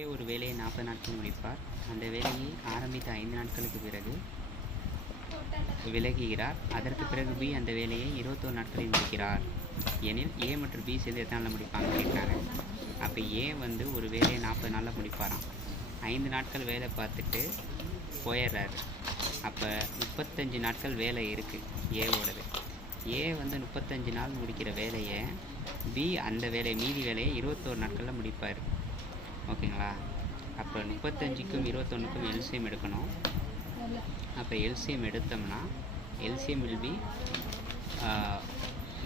ஏ ஒரு வேலையை 40 நாட்கள் முடிப்பார். அந்த வேலையை ஆரம்பித்த 5 நாட்களுக்கு பிறகு விலகுகிறார். அதற்கு பிறகு பி அந்த வேலையை 21 நாட்களில் முடிக்கிறார் எனில் ஏ மற்றும் பி சேர்ந்து எத்தனை நாளில் முடிப்பாங்க கேட்குறாங்க. அப்போ ஏ வந்து ஒரு வேலையை 40 நாளில் முடிப்பாராம். 5 நாட்கள் வேலை பார்த்துட்டு போயிடுறாரு. அப்போ 35 நாட்கள் வேலை இருக்குது ஏவோடது. ஏ வந்து 35 நாள் முடிக்கிற வேலையை பி அந்த மீதி வேலையை 21 நாட்களில் முடிப்பார். ஓகேங்களா? அப்போ 35க்கும் 21க்கும் எல்சிஎம் எடுக்கணும். அப்போ எல்சிஎம் எடுத்தோம்னா எல்சிஎம் வில் பி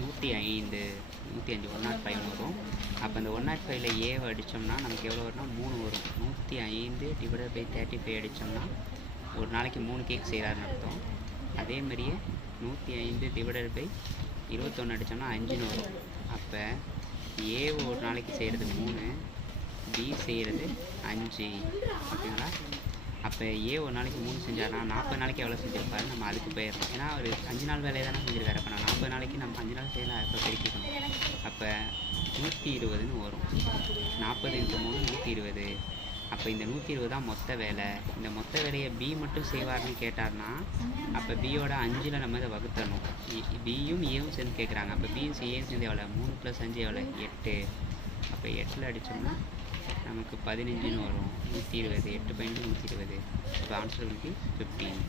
105 105 வரும். அப்போ அந்த 105ல் ஏவை அடித்தோம்னா நமக்கு எவ்வளோ வரும்னா 3 வரும். 105 டிவைடட் பை 35 அடித்தோம்னா ஒரு நாளைக்கு 3 கேக் செய்கிறாருன்னு அர்த்தம். அதேமாதிரியே 105 டிவைடட் பை 21 அடித்தோம்னா 5ன்னு வரும். அப்போ ஏ ஒரு நாளைக்கு செய்கிறது 3, பி செய்கிறது 5. ஓகேங்களா? அப்போ ஏ ஒரு நாளைக்கு 3 செஞ்சார்னா 40 நாளைக்கு எவ்வளோ செஞ்சுருப்பாரு, நம்ம அதுக்கு போயிடலாம். ஏன்னா ஒரு 5 நாள் வேலையை தானே செஞ்சுருக்காரு. அப்போ நான் 40 நாளைக்கு நம்ம 5 நாள் செய்யலாம். அப்போ பெருக்கிக்கணும். அப்போ 120ன்னு வரும். 40 × 3 120. அப்போ இந்த 120 தான் மொத்த வேலை. இந்த மொத்த வேலையை பி மட்டும் செய்வார்னு கேட்டார்னா அப்போ பியோட 5ல் நம்ம இதை வகுத்தணும். பியும் ஏவும் சேர்ந்து கேட்குறாங்க. அப்போ பியும் ஏவும் சேர்ந்து எவ்வளோ, 3 + 5 எவ்வளோ, 8. அப்போ 8ல் அடித்தோம்னா நமக்கு 15ன்னு வரும். 120. 8 × 120. இப்போ ஆன்சர் வந்து 15.